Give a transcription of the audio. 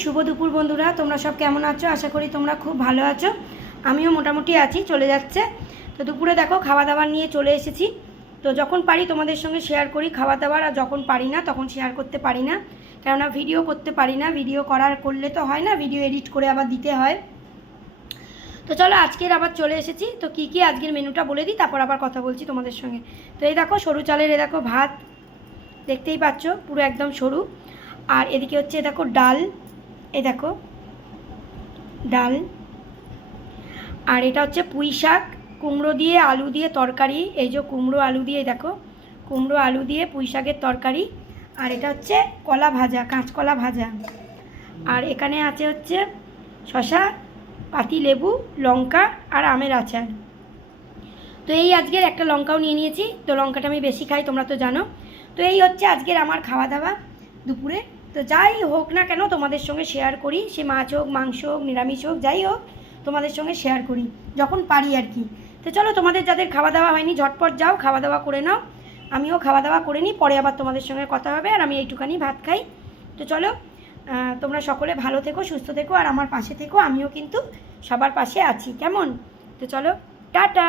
শুভ দুপুর বন্ধুরা, তোমরা সব কেমন আছো? আশা করি তোমরা খুব ভালো আছো। আমিও মোটামুটি আছি, চলে যাচ্ছে। তো দুপুরে দেখো খাওয়া দাওয়ার নিয়ে চলে এসেছি। তো যখন পারি তোমাদের সঙ্গে শেয়ার করি খাওয়া দাওয়ার, আর যখন পারি না তখন শেয়ার করতে পারি না, কেননা ভিডিও করতে পারি না। ভিডিও করলে তো হয় না, ভিডিও এডিট করে আবার দিতে হয়। তো চলো আজকের আবার চলে এসেছি। তো কী কী আজকের মেনুটা বলে দিই, তারপর আবার কথা বলছি তোমাদের সঙ্গে। তো এই দেখো সরু চালের, এ দেখো ভাত, দেখতেই পাচ্ছ পুরো একদম সরু। আর এদিকে হচ্ছে দেখো ডাল, এ দেখো ডাল। আর এটা হচ্ছে পুঁই শাক, কুমড়ো দিয়ে আলু দিয়ে তরকারি। এই যে কুমড়ো আলু দিয়ে, দেখো কুমড়ো আলু দিয়ে পুঁই শাকের তরকারি। আর এটা হচ্ছে কলা ভাজা, কাঁচকলা ভাজা। আর এখানে আছে হচ্ছে শশা, পাতি লেবু, লঙ্কা আর আমের আচার। তো এই আজকের একটা লঙ্কাও নিয়ে নিয়েছি, তো লঙ্কাটা আমি বেশি খাই, তোমরা তো জানো। তো এই হচ্ছে আজকের আমার খাওয়া দাওয়া দুপুরে। তো যাই হোক না কেন তোমাদের সঙ্গে শেয়ার করি, সে মাছ হোক, মাংস হোক, নিরামিষ হোক, যাই হোক তোমাদের সঙ্গে শেয়ার করি যখন পারি আর কি। তো চলো, তোমাদের যাদের খাওয়া দাওয়া হয়নি ঝটপট যাও খাওয়া দাওয়া করে নাও, আমিও খাওয়া দাওয়া করে নিই, পরে আবার তোমাদের সঙ্গে কথা হবে। আর আমি এইটুখানি ভাত খাই। তো চলো, তোমরা সকলে ভালো থেকো, সুস্থ থেকো, আর আমার পাশে থেকো, আমিও কিন্তু সবার পাশে আছি, কেমন? তো চলো, টাটা।